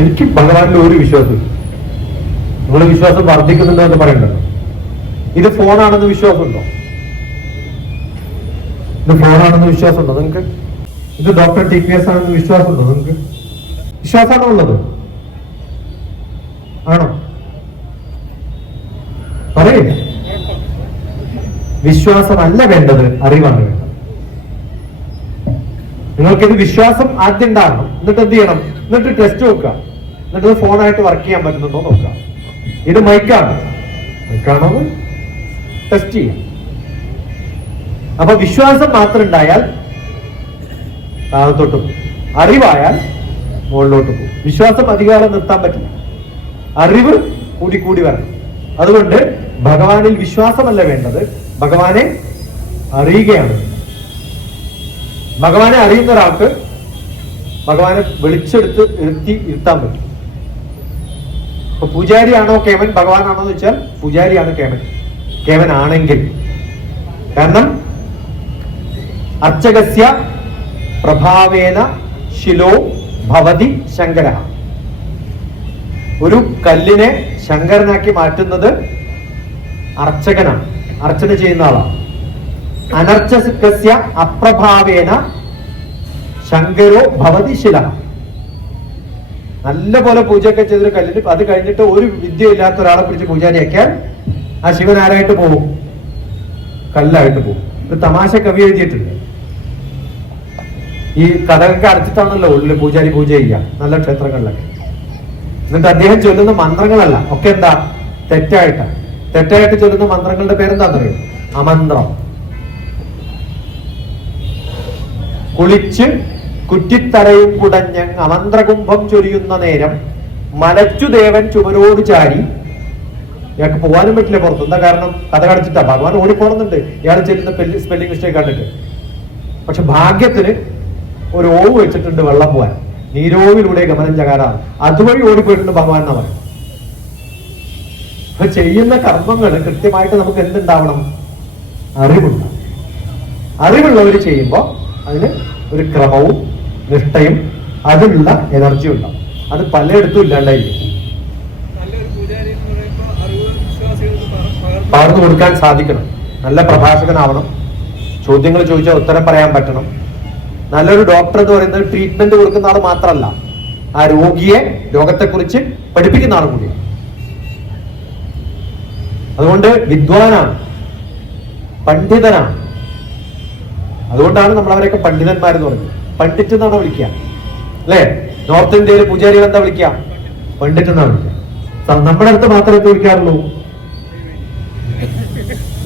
എനിക്ക് ഭഗവാനിൽ ഒരു വിശ്വാസം. നിങ്ങളുടെ വിശ്വാസം വർദ്ധിക്കുന്നുണ്ടോ എന്ന് പറയണ്ടല്ലോ. ഇത് ഫോണാണെന്ന് വിശ്വാസമുണ്ടോ? ഇത് ഫോണാണെന്ന് വിശ്വാസമുണ്ടോ നിങ്ങൾക്ക് ഇത് ഡോക്ടർ ടി പി എസ് ആണെന്ന് വിശ്വാസമുണ്ടോ നിങ്ങൾക്ക് വിശ്വാസമാണോ ഉള്ളത്? ആണോ? പറയില്ല വിശ്വാസമല്ല വേണ്ടത് അറിവാണ് വേണ്ടത്. നിങ്ങൾക്കിത് വിശ്വാസം ആദ്യം ഉണ്ടാകണം. എന്നിട്ട് എന്ത് ചെയ്യണം? എന്നിട്ട് ടെസ്റ്റ് നോക്കുക. എന്നിട്ട് ഇത് ഫോണായിട്ട് വർക്ക് ചെയ്യാൻ പറ്റുന്നുണ്ടോ നോക്കുക. ഇത് മൈക്കാണ് മൈക്കാണോ ടെസ്റ്റ് ചെയ്യാം. അപ്പൊ വിശ്വാസം മാത്രം ഉണ്ടായാൽ താഴത്തോട്ട് പോകും. അറിവായാൽ മുകളിലോട്ട് പോകും. വിശ്വാസം അധികാരം നിർത്താൻ പറ്റില്ല. അറിവ് കൂടി കൂടി വരണം. അതുകൊണ്ട് ഭഗവാനിൽ വിശ്വാസമല്ല വേണ്ടത്. ഭഗവാനെ അറിയുകയാണ്. ഭഗവാനെ അറിയുന്ന ഒരാൾക്ക് ഭഗവാനെ വിളിച്ചെടുത്ത് ഇരുത്തി ഇരുത്താൻ പറ്റും. അപ്പൊ പൂജാരിയാണോ കേമൻ? ഭഗവാനാണോ എന്ന് വെച്ചാൽ പൂജാരിയാണ് കേമൻ. കേമൻ ആണെങ്കിൽ കാരണം അർച്ചകസ്യ പ്രഭാവേന ശിലോ ഭവതി ശങ്കര. ഒരു കല്ലിനെ ശങ്കരനാക്കി മാറ്റുന്നത് അർച്ചകനാണ്. അർച്ചന ചെയ്യുന്ന ആളാണ് അനർച്ചസ്യ അപ്രഭാവേന ശങ്കരോ ഭവതി ശില. നല്ല പോലെ പൂജയൊക്കെ ചെയ്തൊരു കല്ലിന് അത് കഴിഞ്ഞിട്ട് ഒരു വിദ്യ ഇല്ലാത്ത ഒരാളെ പിടിച്ച് പൂജാരിയാക്കിയാൽ ആ ശിവനാരായിട്ട് പോകും കല്ലായിട്ട് പോകും ഇത് തമാശ കവി എഴുതിയിട്ടുണ്ട്. ഈ കഥകൊക്കെ അടച്ചിട്ടാണല്ലോ ഉള്ളിൽ പൂജാരി പൂജ ചെയ്യുക നല്ല ക്ഷേത്രങ്ങളിലൊക്കെ. എന്നിട്ട് അദ്ദേഹം ചൊല്ലുന്ന മന്ത്രങ്ങളല്ല ഒക്കെ എന്താ? തെറ്റായിട്ടാണ്. തെറ്റായിട്ട് ചൊല്ലുന്ന മന്ത്രങ്ങളുടെ പേരെന്താണെന്നറിയോ അമന്ത്രം. കുളിച്ച് കുറ്റിത്തറയും കുടഞ്ഞ് അമന്ത്രകുംഭം ചൊരിയുന്ന നേരം മലച്ചു ദേവൻ ചുമരോട് ചാരി. ഇയാൾക്ക് പോകാനും പറ്റില്ല പുറത്ത്. എന്താ കാരണം? കഥ കടച്ചിട്ടാ. ഭഗവാൻ ഓടിപ്പോറുന്നുണ്ട് ഇയാൾ ചെല്ലുന്ന സ്പെല്ലിംഗ് മിസ്റ്റേക്ക് കണ്ടിട്ട്. പക്ഷെ ഭാഗ്യത്തിന് ഒരു ഓവ് വെച്ചിട്ടുണ്ട് വെള്ളം പോവാൻ. നീരോവിലൂടെ ഗമനം ചകാരാണ് അതുവഴി ഓടിപ്പോയിട്ടുണ്ട് ഭഗവാൻ എന്നാ പറയും അപ്പൊ ചെയ്യുന്ന കർമ്മങ്ങൾ കൃത്യമായിട്ട് നമുക്ക് എന്തുണ്ടാവണം? അറിവുണ്ടാവും അറിവുള്ളവർ ചെയ്യുമ്പോൾ അതിന് ഒരു ക്രമവും നിഷ്ഠയും അതിനുള്ള എനർജി ഉണ്ടാവും. അത് പലയിടത്തും ഇല്ലാണ്ടായിരിക്കും. പകർന്നു കൊടുക്കാൻ സാധിക്കണം. നല്ല പ്രഭാഷകനാവണം. ചോദ്യങ്ങൾ ചോദിച്ചാൽ ഉത്തരം പറയാൻ പറ്റണം. നല്ലൊരു ഡോക്ടർ എന്ന് പറയുന്നത് ട്രീറ്റ്മെന്റ് കൊടുക്കുന്ന ആൾ മാത്രമല്ല ആ രോഗിയെ രോഗത്തെക്കുറിച്ച് പഠിപ്പിക്കുന്ന ആളും കൂടിയാണ്. അതുകൊണ്ട് വിദ്വാനാണ് പണ്ഡിതനാണ്. അതുകൊണ്ടാണ് നമ്മൾ അവരെയൊക്കെ പണ്ഡിതന്മാരെന്ന് പറയുന്നത്. പണ്ഡിറ്റ് എന്നാണ് വിളിക്കുക? അല്ലേ? നോർത്ത് ഇന്ത്യയിൽ പൂജാരികൾ എന്താ വിളിക്കുക? പണ്ഡിറ്റ് എന്നാണ് വിളിക്കുക. നമ്മുടെ അടുത്ത് മാത്രമേ വിളിക്കാറുള്ളൂ.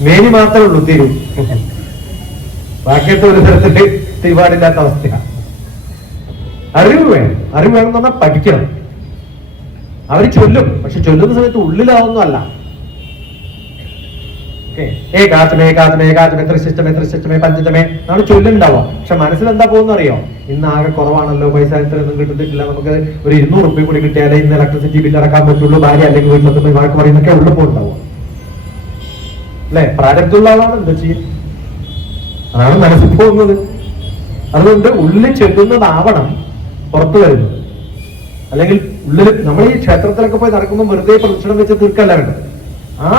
മേനി മാത്രമേ ഉള്ളൂ തിരു. ബാക്കിയത്തെ ഒരു തരത്തിൽ തിരുപാടില്ലാത്ത അവസ്ഥയാണ്. അറിവ് വേണം. അറിവ് വേണം എന്ന് പറഞ്ഞാൽ പഠിക്കണം. അവർ ചൊല്ലും. പക്ഷെ ചൊല്ലുന്ന സമയത്ത് ഉള്ളിലാവുന്നല്ല ഏകാത്മേ ഏകാത്മേ ഏകാചമേ ത്രിശിഷ്ടമേ ത്രിശിഷ്ടമേ പഞ്ചമേ എന്നാണ് ചൊല്ലുണ്ടാവുക. പക്ഷെ മനസ്സിൽ എന്താ പോകുന്ന അറിയോ ഇന്ന് ആകെ കുറവാണല്ലോ പൈസ ഇത്രയൊന്നും കിട്ടുന്നില്ല നമുക്ക് ഒരു ഇരുന്നൂറ് റുപ്യ കൂടി കിട്ടിയാലേ ഇന്ന് ഇലക്ട്രിസിറ്റി ബില്ല് അടക്കാൻ പറ്റുള്ളൂ. ഭാര്യ അല്ലെങ്കിൽ വീട്ടിലെത്തുമ്പോൾ വഴക്ക് പറയുന്നൊക്കെ ഉള്ളു പോകുന്നുണ്ടാവുക അല്ലെ? പ്രാരബ്ധമുള്ള ആളാണ് എന്താ ചെയ്യും? അതാണ് മനസ്സിൽ പോകുന്നത്. അതുകൊണ്ട് ഉള്ളിൽ ചെല്ലുന്നതാവണം പുറത്തു വരുന്നത്. അല്ലെങ്കിൽ ഉള്ളിൽ നമ്മൾ ഈ ക്ഷേത്രത്തിലൊക്കെ പോയി നടക്കുമ്പോൾ വെറുതെ പ്രദക്ഷിണം വെച്ച് തീർക്കല്ല വേണ്ടത്. ആ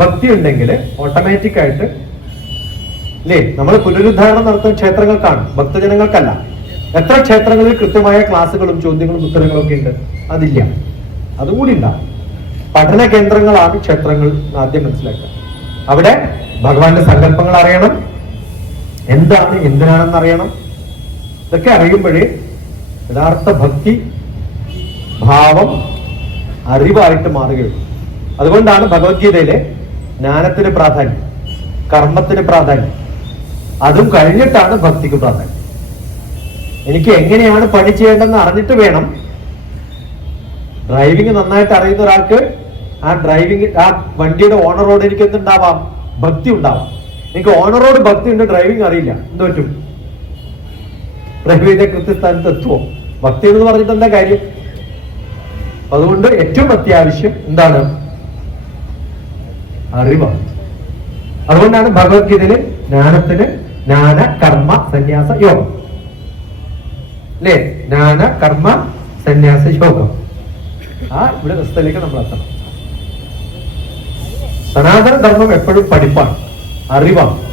ഭക്തി ഉണ്ടെങ്കിൽ ഓട്ടോമാറ്റിക് ആയിട്ട് അല്ലേ നമ്മൾ പുനരുദ്ധാരണം നടത്തുന്ന ക്ഷേത്രങ്ങൾക്കാണ് ഭക്തജനങ്ങൾക്കല്ല. എത്ര ക്ഷേത്രങ്ങളിൽ കൃത്യമായ ക്ലാസ്സുകളും ചോദ്യങ്ങളും ഉത്തരങ്ങളും ഒക്കെ ഉണ്ട്? അതില്ല. അതുകൂടി ഉണ്ടാവും പഠന കേന്ദ്രങ്ങളാണ് ക്ഷേത്രങ്ങൾ ആദ്യം മനസ്സിലാക്കുക. അവിടെ ഭഗവാന്റെ സങ്കല്പങ്ങൾ അറിയണം. എന്താണ് എന്തിനാണെന്ന് അറിയണം. ഇതൊക്കെ അറിയുമ്പോഴേ യഥാർത്ഥ ഭക്തി ഭാവം അറിവായിട്ട് മാറുകയുള്ളൂ. അതുകൊണ്ടാണ് ഭഗവത്ഗീതയിലെ ജ്ഞാനത്തിന് പ്രാധാന്യം കർമ്മത്തിന് പ്രാധാന്യം. അതും കഴിഞ്ഞിട്ടാണ് ഭക്തിക്ക് പ്രാധാന്യം. എനിക്ക് എങ്ങനെയാണ് പണി ചെയ്യേണ്ടതെന്ന് അറിഞ്ഞിട്ട് വേണം. ഡ്രൈവിംഗ് നന്നായിട്ട് അറിയുന്ന ഒരാൾക്ക് ആ ഡ്രൈവിംഗ് ആ വണ്ടിയുടെ ഓണറോട് എനിക്ക് എന്തുണ്ടാവാം? ഭക്തി ഉണ്ടാവാം. എനിക്ക് ഓണറോട് ഭക്തി ഉണ്ട് ഡ്രൈവിംഗ് അറിയില്ല. എന്ത് പറ്റും? ഡ്രൈവിന്റെ കൃത്യസ്ഥാനത്ത് എത്തുമോ ഭക്തി എന്ന് പറഞ്ഞിട്ട് എന്താ കാര്യം? അതുകൊണ്ട് ഏറ്റവും അത്യാവശ്യം എന്താണ്? അറിവാണ്. അതുകൊണ്ടാണ് ഭഗവത്ഗീതയിൽ ജ്ഞാനത്തിന് ജ്ഞാന കർമ്മ സന്യാസ യോഗം. അല്ലേ? ജ്ഞാന കർമ്മ സന്യാസ യോഗം. ആ ഇവിടെ അവസ്ഥയിലേക്ക് നമ്മൾ എത്തണം. സനാതന ധർമ്മം എപ്പോഴും പഠിപ്പാണ്. അറിവാണ്.